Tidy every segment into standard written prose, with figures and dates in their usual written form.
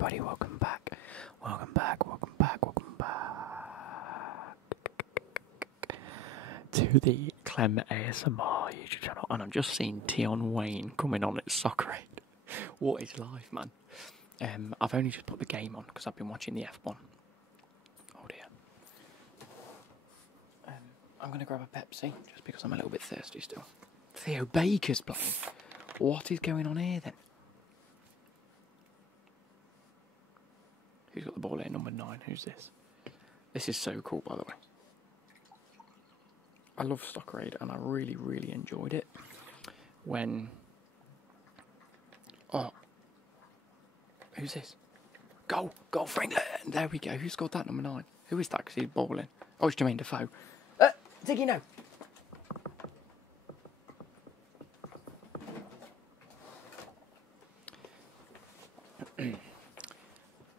everybody, welcome back. Welcome back, welcome back, welcome back to the Clem ASMR YouTube channel. And I'm just seeing Tion Wayne coming on at Soccer Aid. What is life, man? I've only just put the game on because I've been watching the F1. Oh dear. I'm going to grab a Pepsi just because I'm a little bit thirsty still. Theo Baker's playing. What is going on here then? Who's got the ball here? Number 9. Who's this? This is so cool, by the way. I love Soccer Aid, and I really, really enjoyed it when... Oh. Who's this? Goal! Goal for England! There we go. Who scored that, number 9? Who is that? Because he's balling. Oh, it's Jermaine Defoe. Ziggy, no!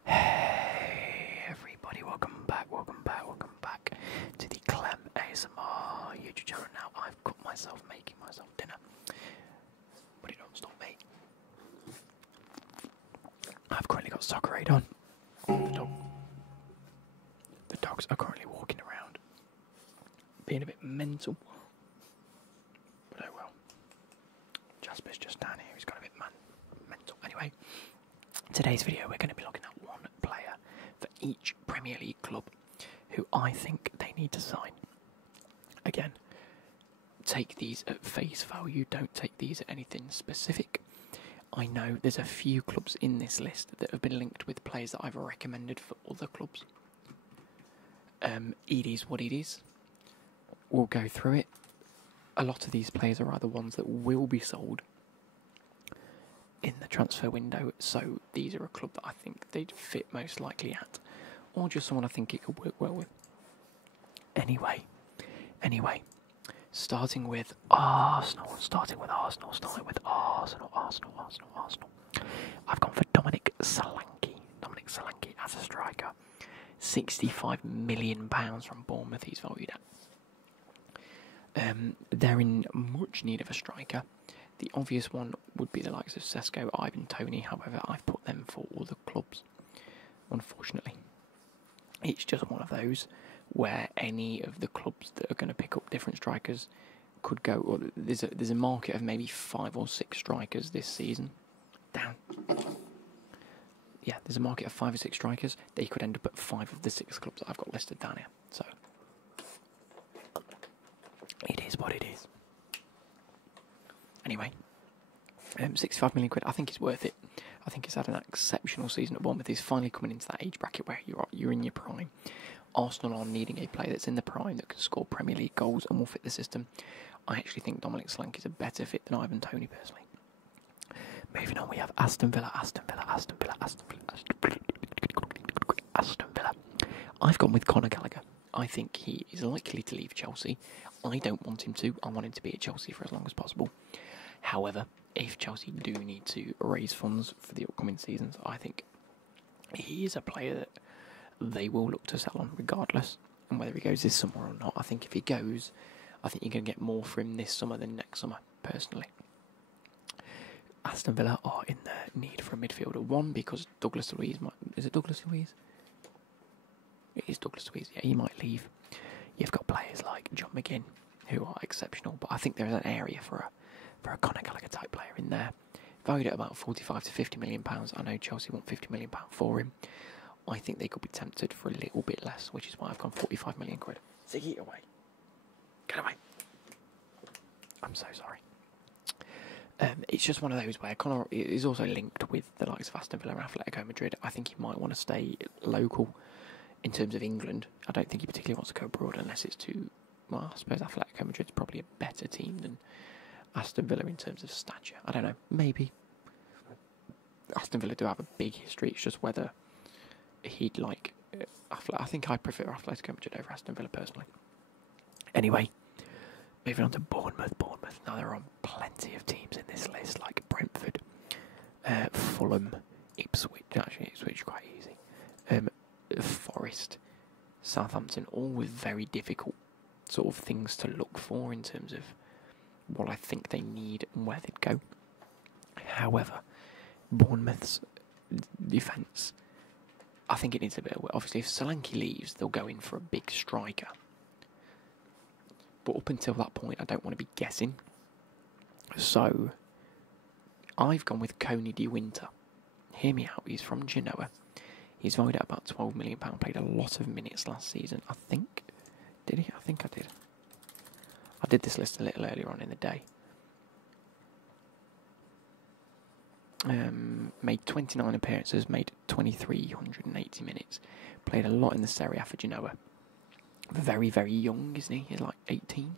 Hey everybody, welcome back to the Clem ASMR YouTube channel. Now I've got myself making myself dinner, but it don't stop me. I've currently got Soccer Aid on. The dogs are currently walking around, being a bit mental. But oh well. Jasper's just down here, he's got a bit mental. Anyway, today's video we're going to be looking at one player for each Premier League club who I think they need to sign. Again, take these at face value, don't take these at anything specific. I know there's a few clubs in this list that have been linked with players that I've recommended for other clubs. It is what it is. We'll go through it. A lot of these players are either ones that will be sold in the transfer window, so these are a club that I think they'd fit most likely at, or just someone I think it could work well with. Anyway, starting with Arsenal. I've gone for Dominic Solanke as a striker. £65 million from Bournemouth he's valued at. They're in much need of a striker. The obvious one would be the likes of Sesko, Ivan Toney. However, I've put them for other clubs, unfortunately. It's just one of those where any of the clubs that are going to pick up different strikers could go. Or there's a market of maybe 5 or 6 strikers this season. Down. Yeah, there's a market of 5 or 6 strikers. They could end up at 5 of the 6 clubs that I've got listed down here. So it is what it is. Anyway, £65 million. I think it's worth it. I think he's had an exceptional season at Bournemouth. He's finally coming into that age bracket where you're in your prime. Arsenal are needing a player that's in the prime that can score Premier League goals and will fit the system. I actually think Dominic Solanke is a better fit than Ivan Toney personally. Moving on, we have Aston Villa. I've gone with Conor Gallagher. I think he is likely to leave Chelsea. I don't want him to. I want him to be at Chelsea for as long as possible. However, if Chelsea do need to raise funds for the upcoming seasons, I think he is a player that they will look to sell on regardless. And whether he goes this summer or not, I think if he goes, I think you're going to get more for him this summer than next summer, personally. Aston Villa are in the need for a midfielder. One, because Douglas Luiz might... Is it Douglas Luiz? It is Douglas Luiz, yeah, he might leave. You've got players like John McGinn, who are exceptional, but I think there's an area for a Conor Gallagher type player in there. Valued at about £45 to £50 million. I know Chelsea want £50 million for him. I think they could be tempted for a little bit less, which is why I've gone £45 million. Ziggy, away. Get away. I'm so sorry. It's just one of those where Conor is also linked with the likes of Aston Villa and Atletico Madrid. I think he might want to stay local in terms of England. I don't think he particularly wants to go abroad unless it's to... Well, I suppose Atletico Madrid's probably a better team than Aston Villa in terms of stature. I don't know, maybe. Aston Villa do have a big history, it's just whether he'd like... I think I prefer Atletico Madrid over Aston Villa personally. Anyway, moving on to Bournemouth. Now there are plenty of teams in this list, like Brentford, Fulham, Ipswich. Actually, Ipswich is quite easy. Forest, Southampton, all with very difficult sort of things to look for in terms of what I think they need and where they'd go. However, Bournemouth's defence. I think it needs a bit of work. Obviously, if Solanke leaves, they'll go in for a big striker. But up until that point, I don't want to be guessing. So, I've gone with Coney de Winter. Hear me out, he's from Genoa. He's valued at about £12 million, played a lot of minutes last season, I think. Did he? I think I did. I did this list a little earlier on in the day. Made 29 appearances, made 2,380 minutes. Played a lot in the Serie A for Genoa. Very, very young, isn't he? He's like 18.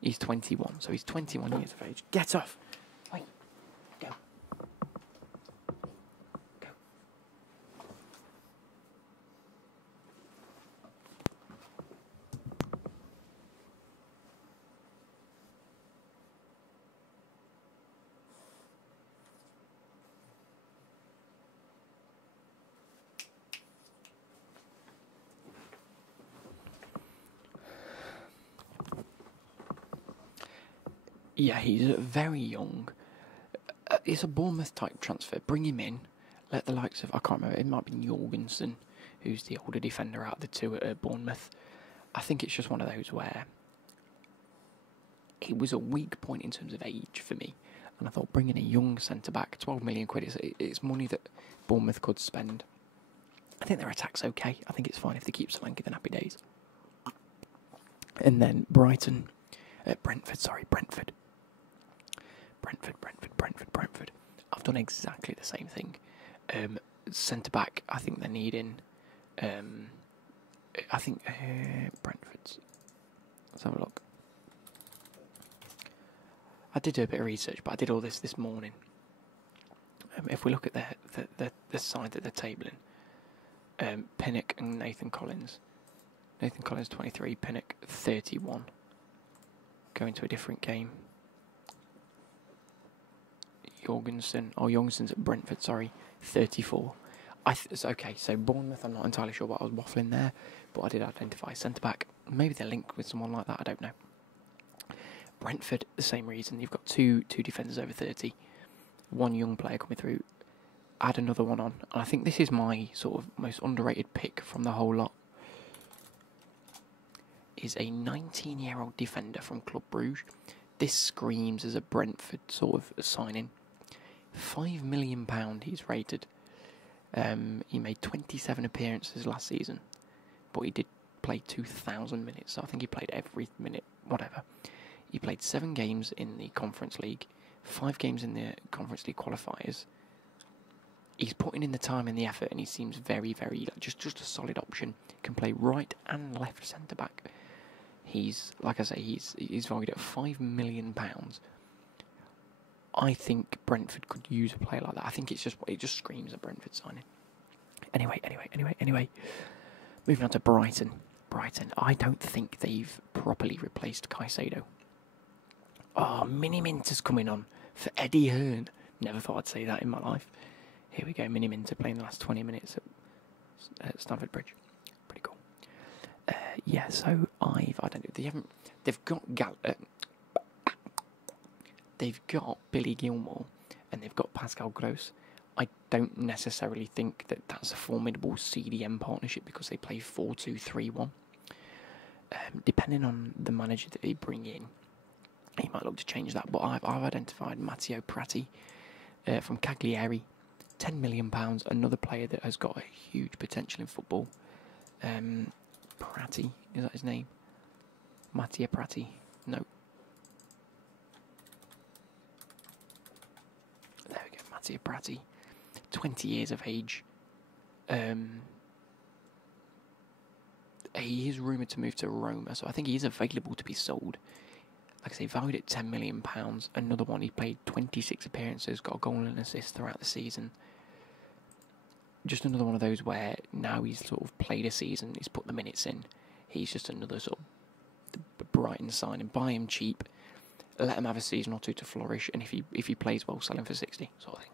He's 21, so he's 21 years of age. Get off! Wait. Go. Go. Yeah, he's very young. It's a Bournemouth type transfer. Bring him in. Let the likes of, I can't remember, it might be Jorgensen, who's the older defender out of the two at Bournemouth. I think it's just one of those where it was a weak point in terms of age for me. And I thought bringing a young centre-back, 12 million quid, it's money that Bournemouth could spend. I think their attack's okay. I think it's fine if they keep Solanke, then happy days. And then Brentford. Brentford. I've done exactly the same thing. Centre-back, I think they're needing... I think Brentford's... Let's have a look. I did do a bit of research, but I did all this morning. If we look at the side that they're tabling, Pinnock and Nathan Collins. Nathan Collins 23, Pinnock 31. Going to a different game. Jorgensen's at Brentford, 34. Okay, so Bournemouth, I'm not entirely sure what I was waffling there, but I did identify centre-back. Maybe they're linked with someone like that, I don't know. Brentford, the same reason. You've got two defenders over 30, one young player coming through, add another one on. And I think this is my sort of most underrated pick from the whole lot. Is a 19-year-old defender from Club Brugge. This screams as a Brentford sort of signing. £5 million he's rated. He made 27 appearances last season, but he did play 2,000 minutes, so I think he played every minute, whatever. He played 7 games in the Conference League, 5 games in the Conference League qualifiers. He's putting in the time and the effort, and he seems very, very, just a solid option. Can play right and left centre-back. He's, like I say, he's valued at £5 million. I think Brentford could use a player like that. I think it just screams a Brentford signing. Anyway. Moving on to Brighton. I don't think they've properly replaced Caicedo. Oh, Mini Minter's coming on for Eddie Hearn. Never thought I'd say that in my life. Here we go, Mini Minter playing the last 20 minutes at Stamford Bridge. Pretty cool. Yeah, so I don't know. They've got Billy Gilmore and they've got Pascal Gross. I don't necessarily think that that's a formidable CDM partnership because they play 4-2-3-1. Depending on the manager that they bring in, he might look to change that. But I've identified Matteo Prati from Cagliari, £10 million, another player that has got a huge potential in football. Prati, is that his name? Matteo Prati? No. There we go, Matteo Prati. 20 years of age. He is rumoured to move to Roma, so I think he is available to be sold. Like I say, valued at £10 million. Another one, he played 26 appearances, got a goal and an assist throughout the season. Just another one of those where now he's sort of played a season, he's put the minutes in. He's just another sort of Brighton signing. Buy him cheap, let him have a season or two to flourish, and if he plays well, sell him for 60, sort of thing.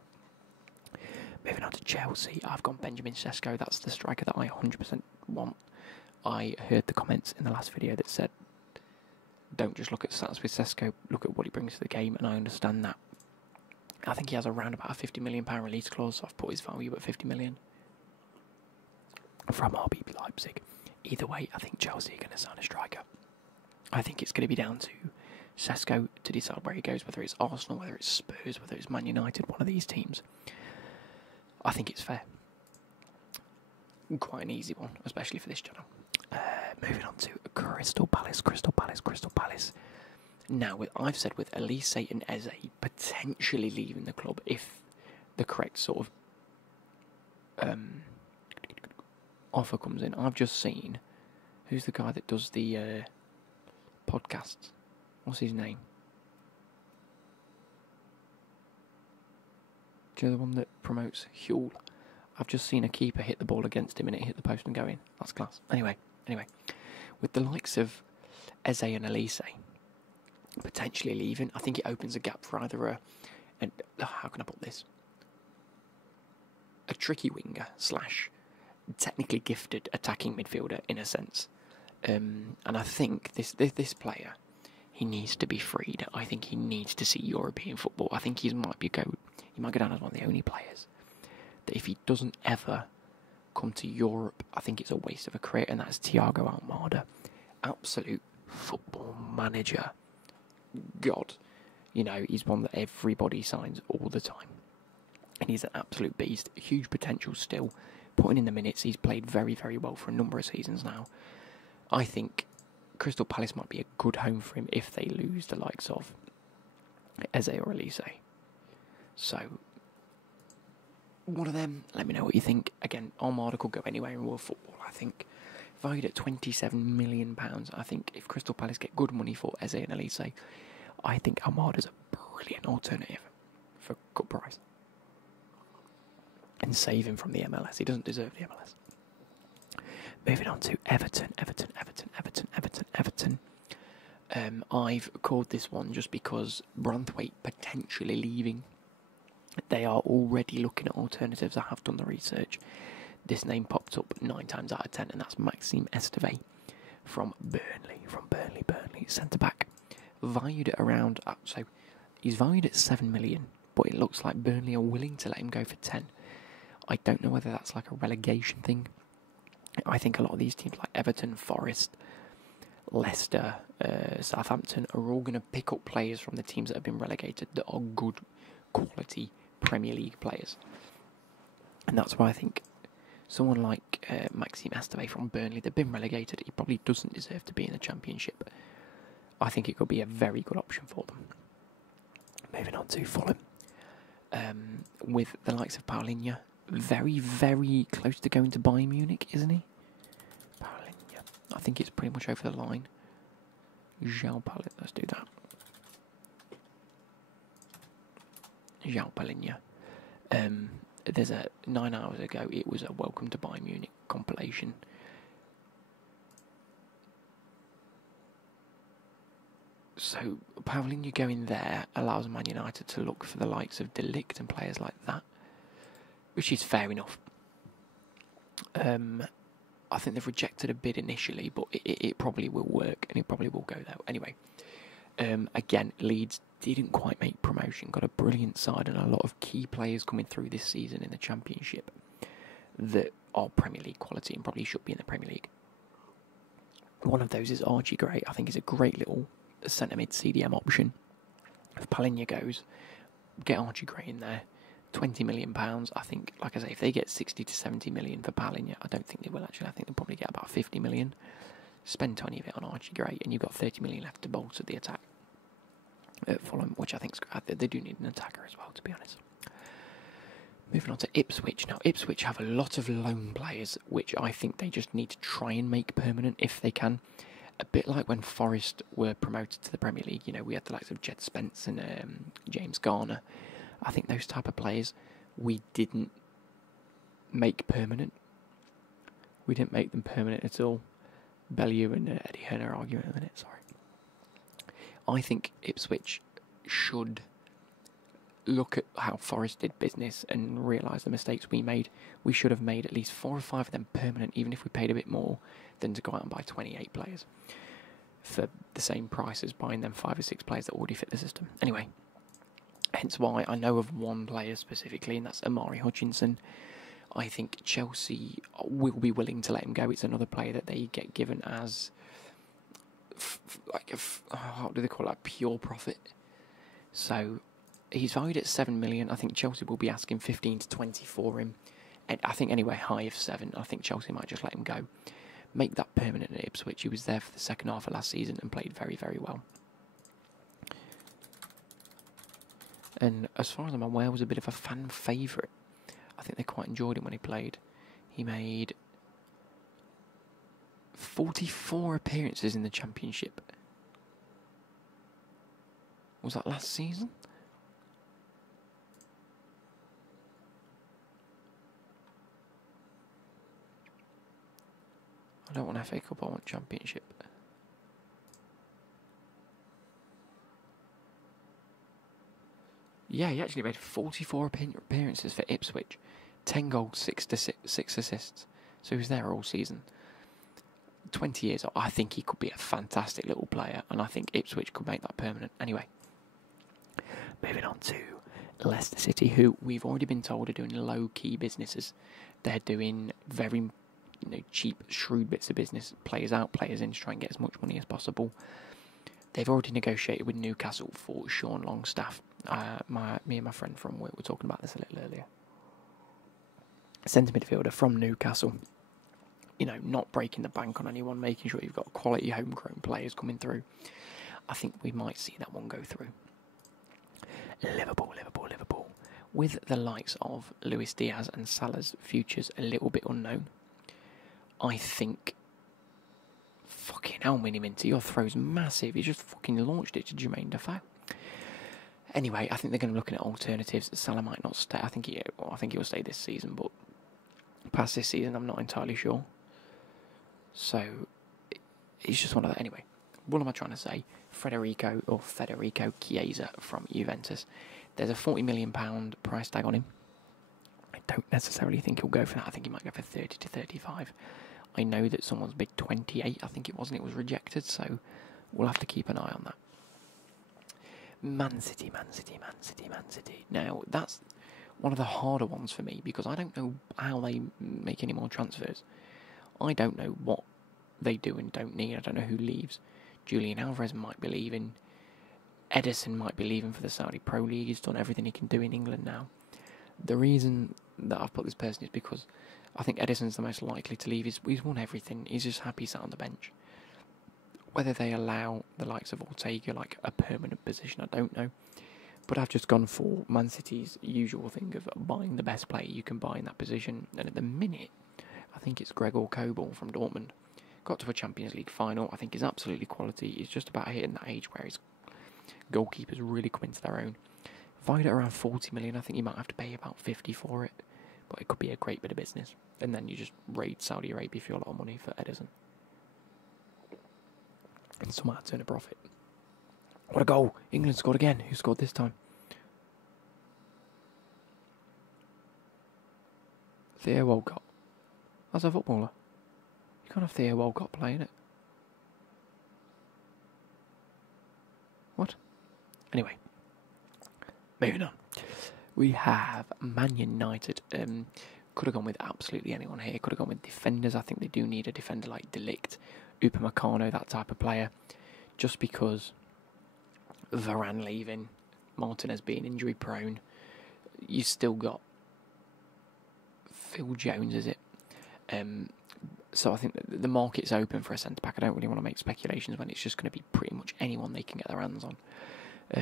Moving on to Chelsea, I've gone Benjamin Sesko. That's the striker that I 100% want. I heard the comments in the last video that said, don't just look at stats with Sesko, look at what he brings to the game, and I understand that. I think he has around about a £50 million release clause, so I've put his value at 50 million from RB Leipzig. Either way, I think Chelsea are going to sign a striker. I think it's going to be down to Sesko to decide where he goes, whether it's Arsenal, whether it's Spurs, whether it's Man United, one of these teams. I think it's fair. Quite an easy one, especially for this channel. Moving on to Crystal Palace. Now, I've said with Elise and Eze potentially leaving the club if the correct sort of offer comes in. I've just seen, who's the guy that does the podcasts? What's his name? Do you know the one that promotes Huel? I've just seen a keeper hit the ball against him and it hit the post and go in. That's class. Anyway, with the likes of Eze and Elise potentially leaving, I think it opens a gap for either how can I put this? A tricky winger / technically gifted attacking midfielder in a sense. And I think this player, he needs to be freed. I think he needs to see European football. I think he might go down as one of the only players that if he doesn't ever come to Europe, I think it's a waste of a career, and that's Thiago Almada. Absolute football manager. God. You know, he's one that everybody signs all the time. And he's an absolute beast. Huge potential still. Putting in the minutes, he's played very, very well for a number of seasons now. I think Crystal Palace might be a good home for him if they lose the likes of Eze or Elise. So, one of them, let me know what you think. Again, Almada could go anywhere in world football, I think. Valued at £27 million, I think if Crystal Palace get good money for Eze and Elise, I think Almada's a brilliant alternative for a good price. And save him from the MLS. He doesn't deserve the MLS. Moving on to Everton. I've called this one just because Branthwaite potentially leaving. They are already looking at alternatives. I have done the research. This name popped up 9 times out of 10, and that's Maxime Esteve from Burnley. Burnley centre back, valued at around. So he's valued at 7 million, but it looks like Burnley are willing to let him go for 10. I don't know whether that's like a relegation thing. I think a lot of these teams like Everton, Forest, Leicester, Southampton are all going to pick up players from the teams that have been relegated that are good quality Premier League players. And that's why I think someone like Maxime Esteve from Burnley, they've been relegated, he probably doesn't deserve to be in the Championship. I think it could be a very good option for them. Moving on to Fulham. With the likes of Paulinho, very, very close to going to Bayern Munich, isn't he? Paulinho. I think it's pretty much over the line. João Paulinho, let's do that. João Paulinho. There's a 9 hours ago, it was a Welcome to Bayern Munich compilation. So, Paulinho going there allows Man United to look for the likes of De Ligt and players like that, which is fair enough. I think they've rejected a bid initially, but it probably will work, and it probably will go there. Anyway, again, Leeds didn't quite make promotion, got a brilliant side and a lot of key players coming through this season in the Championship that are Premier League quality and probably should be in the Premier League. One of those is Archie Gray. I think he's a great little centre mid CDM option. If Paulinho goes, get Archie Gray in there. £20 million. I think, like I say, if they get 60 to 70 million for Paulinho, I don't think they will actually. I think they'll probably get about 50 million. Spend 20 of it on Archie Gray, and you've got 30 million left to bolster the attack at Fulham, which I think they do need an attacker as well, to be honest. Moving on to Ipswich. Now, Ipswich have a lot of loan players, which I think they just need to try and make permanent if they can. A bit like when Forest were promoted to the Premier League. You know, we had the likes of Jed Spence and James Garner. I think those type of players we didn't make permanent. We didn't make them permanent at all. Bellew and Eddie Hearn are arguing in a minute, sorry. I think Ipswich should look at how Forest did business and realise the mistakes we made. We should have made at least 4 or 5 of them permanent, even if we paid a bit more, than to go out and buy 28 players for the same price as buying them 5 or 6 players that already fit the system. Anyway, Hence why I know of one player specifically, and that's Amari Hutchinson. I think Chelsea will be willing to let him go. It's another player that they get given as how do they call it? Pure profit. So he's valued at 7 million. I think Chelsea will be asking 15 to 20 for him. And I think anyway, high of 7. I think Chelsea might just let him go. Make that permanent at Ipswich. He was there for the second half of last season and played very, very well. And as far as I'm aware, was a bit of a fan favourite. I think they quite enjoyed him when he played. He made 44 appearances in the Championship. Was that last season? I don't want FA Cup, I want Championship. Yeah, he actually made 44 appearances for Ipswich. 10 goals, 6 assists. So he was there all season. 20 years, I think he could be a fantastic little player, and I think Ipswich could make that permanent. Anyway, moving on to Leicester City, who we've already been told are doing low-key businesses. They're doing very cheap, shrewd bits of business, players out, players in, to try and get as much money as possible. They've already negotiated with Newcastle for Sean Longstaff. Me and my friend from work were talking about this a little earlier. Centre midfielder from Newcastle. Not breaking the bank on anyone, making sure you've got quality homegrown players coming through. I think we might see that one go through. Liverpool. With the likes of Luis Diaz and Salah's futures a little bit unknown, I think... Fucking hell, Mini-Minty, your throw's massive. He just fucking launched it to Jermaine Defoe. Anyway, I think they're going to be looking at alternatives. Salah might not stay. I think he will stay this season, but past this season, I'm not entirely sure. So, it's just one of that. Anyway, what am I trying to say? Federico Chiesa from Juventus. There's a £40 million price tag on him. I don't necessarily think he'll go for that. I think he might go for 30 to 35. I know that someone's bid 28, I think it was, and it was rejected, so we'll have to keep an eye on that. Man City. Now, that's one of the harder ones for me, because I don't know how they make any more transfers. I don't know what they do and don't need. I don't know who leaves. Julian Alvarez might be leaving. Ederson might be leaving for the Saudi Pro League. He's done everything he can do in England now. The reason that I've put this person is because I think Ederson's the most likely to leave. He's won everything. He's just happy sat on the bench. Whether they allow the likes of Ortega like a permanent position, I don't know. But I've just gone for Man City's usual thing of buying the best player you can buy in that position. And at the minute, I think it's Gregor Kobel from Dortmund. Got to a Champions League final. I think he's absolutely quality. He's just about hitting that age where his goalkeepers really come into their own. Valued at around 40 million, I think you might have to pay about 50 for it. But it could be a great bit of business. And then you just raid Saudi Arabia for a lot of money for Ederson. And somehow turn a profit. What a goal! England scored again. Who scored this time? Theo Walcott. That's a footballer. You can't have Theo Walcott playing it. What? Anyway. Moving on. We have Man United. Could have gone with absolutely anyone here. Could have gone with defenders. I think they do need a defender like De Ligt, Upamecano, that type of player. Just because Varane leaving, Martinez being injury prone, you still got Phil Jones, is it? So I think that the market's open for a centre-back. I don't really want to make speculations when it's just going to be pretty much anyone they can get their hands on.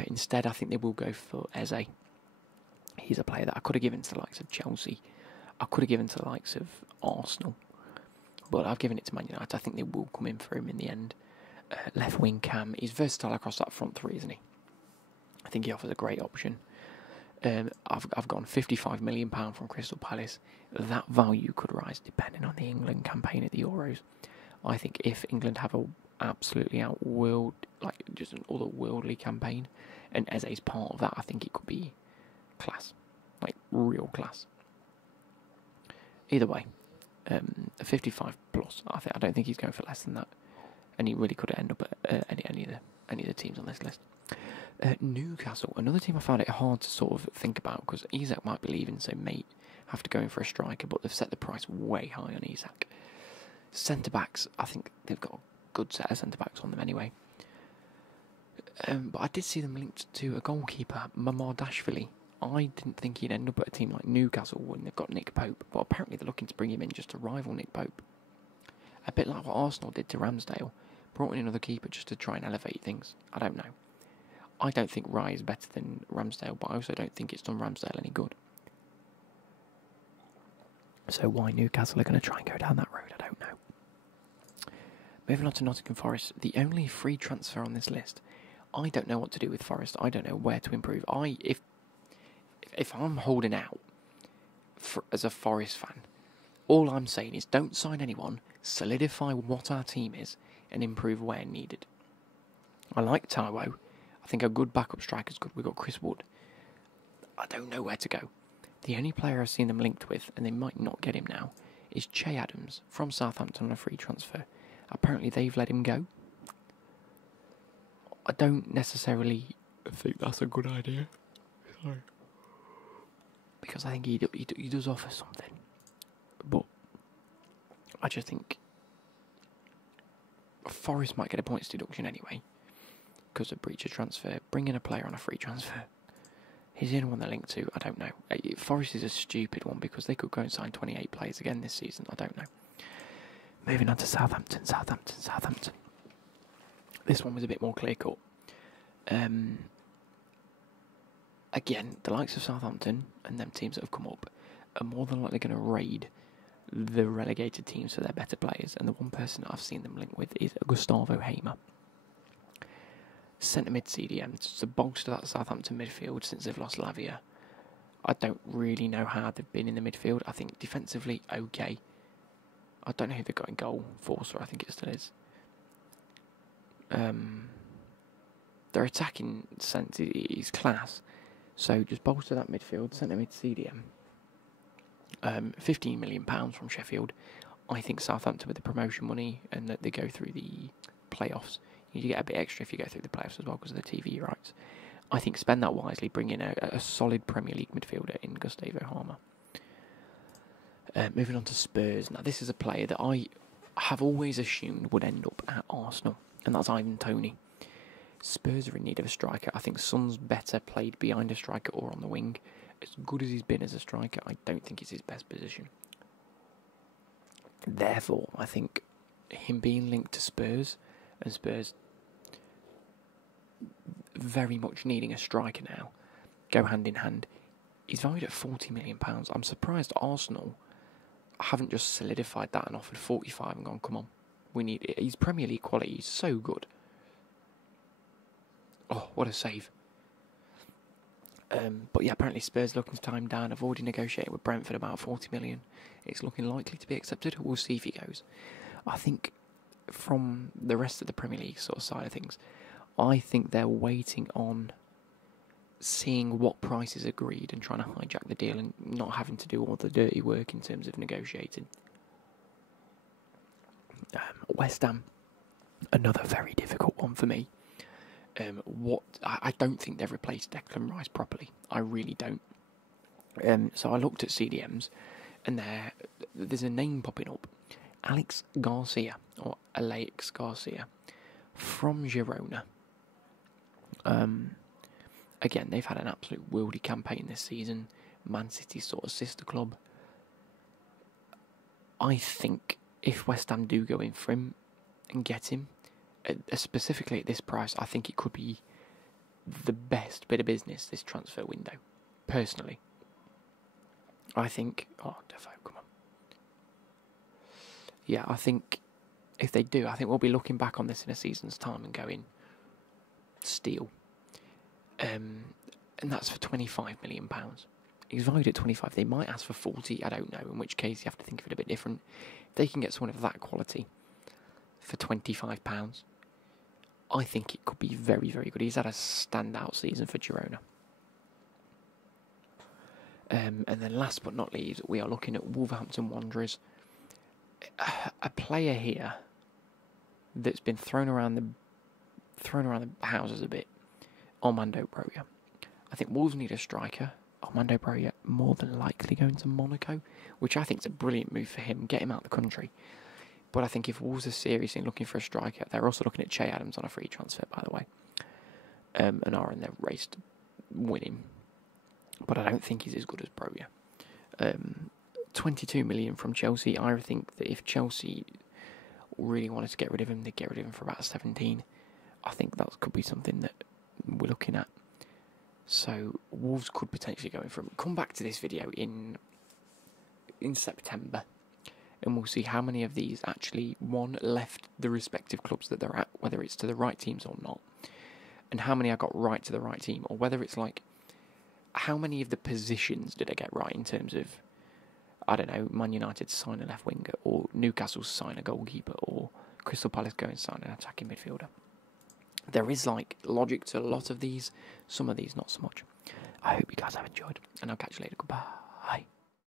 Instead, I think they will go for Eze. He's a player that I could have given to the likes of Chelsea. I could have given to the likes of Arsenal. But I've given it to Man United. I think they will come in for him in the end. Left wing Cam. He's versatile across that front three, isn't he? I think he offers a great option. I've gone £55 million from Crystal Palace. That value could rise depending on the England campaign at the Euros. I think if England have a absolutely just an otherworldly campaign, and Eze's part of that, I think it could be class, like real class. Either way, 55 plus. I don't think he's going for less than that, and he really could end up at any of the teams on this list. Newcastle, another team I found it hard to sort of think about because Isak might be leaving, so mate have to go in for a striker, but they've set the price way high on Isak. Centre backs, I think they've got a good set of centre backs on them anyway. But I did see them linked to a goalkeeper, Mamardashvili. I didn't think he'd end up at a team like Newcastle when they've got Nick Pope, but apparently they're looking to bring him in just to rival Nick Pope. A bit like what Arsenal did to Ramsdale, brought in another keeper just to try and elevate things. I don't know. I don't think Rye is better than Ramsdale, but I also don't think it's done Ramsdale any good. So why Newcastle are going to try and go down that road, I don't know. Moving on to Nottingham Forest, the only free transfer on this list. I don't know what to do with Forest. I don't know where to improve. If I'm holding out as a Forest fan, all I'm saying is don't sign anyone, solidify what our team is, and improve where needed. I like Taiwo. I think a good backup striker is good. We've got Chris Wood. I don't know where to go. The only player I've seen them linked with, and they might not get him now, is Che Adams from Southampton on a free transfer. Apparently they've let him go. I don't necessarily think that's a good idea. Sorry. Because I think he does offer something. But I just think Forest might get a points deduction anyway because of breach of transfer. Bringing a player on a free transfer. He's the only one they're linked to. I don't know. Forest is a stupid one because they could go and sign 28 players again this season. I don't know. Moving on to Southampton. This one was a bit more clear-cut. Again, the likes of Southampton and them teams that have come up are more than likely going to raid the relegated teams for their better players. And the one person that I've seen them linked with is Gustavo Hamer. Centre mid CDM to bolster that Southampton midfield since they've lost Lavia. I don't really know how they've been in the midfield. I think defensively, okay. I don't know who they've got in goal. Forster, I think it still is. Their attacking sense is class. So just bolster that midfield, centre mid CDM. £15 million from Sheffield. I think Southampton with the promotion money and that they go through the playoffs. You get a bit extra if you go through the playoffs as well because of the TV rights. I think spend that wisely, bring in a solid Premier League midfielder in Gustavo Hamer. Moving on to Spurs. Now this is a player that I have always assumed would end up at Arsenal, and that's Ivan Toney. Spurs are in need of a striker. I think Son's better played behind a striker or on the wing. As good as he's been as a striker, I don't think it's his best position. Therefore, I think him being linked to Spurs, and Spurs very much needing a striker now, go hand in hand. He's valued at £40 million. I'm surprised Arsenal haven't just solidified that and offered 45 and gone, come on, we need it. He's Premier League quality, he's so good. Oh, what a save. But yeah, apparently Spurs looking to time down. I've already negotiated with Brentford about 40 million. It's looking likely to be accepted. We'll see if he goes. I think from the rest of the Premier League sort of side of things, I think they're waiting on seeing what price is agreed and trying to hijack the deal and not having to do all the dirty work in terms of negotiating. West Ham, another very difficult one for me. I don't think they've replaced Declan Rice properly. I really don't. So I looked at CDMs, and there's a name popping up, Alex Garcia or Alex Garcia from Girona. Again, they've had an absolute worldy campaign this season. Man City's sort of sister club. I think if West Ham do go in for him and get him, specifically at this price, I think it could be the best bit of business this transfer window. Personally, I think. Oh, Defoe, come on. Yeah, I think if they do, I think we'll be looking back on this in a season's time and going, steal. And that's for £25 million. He's valued at 25. They might ask for 40. I don't know. In which case, you have to think of it a bit different. If they can get someone of that quality for £25, I think it could be very, very good. He's had a standout season for Girona. And then last but not least, we are looking at Wolverhampton Wanderers. A player here that's been thrown around the houses a bit. Armando Broja. I think Wolves need a striker. Armando Broja more than likely going to Monaco, which I think is a brilliant move for him. Get him out of the country. But I think if Wolves are seriously looking for a striker, they're also looking at Che Adams on a free transfer, by the way, and are in their race to win him. But I don't think he's as good as Broja. 22 million from Chelsea. I think that if Chelsea really wanted to get rid of him, they'd get rid of him for about 17. I think that could be something that we're looking at. So Wolves could potentially go in for him. Come back to this video in September, and we'll see how many of these actually, one, left the respective clubs that they're at, whether it's to the right teams or not, and how many I got right to the right team, or whether it's like, how many of the positions did I get right in terms of, I don't know, Man United sign a left winger, or Newcastle sign a goalkeeper, or Crystal Palace go and sign an attacking midfielder. There is like logic to a lot of these, some of these not so much. I hope you guys have enjoyed, and I'll catch you later. Goodbye.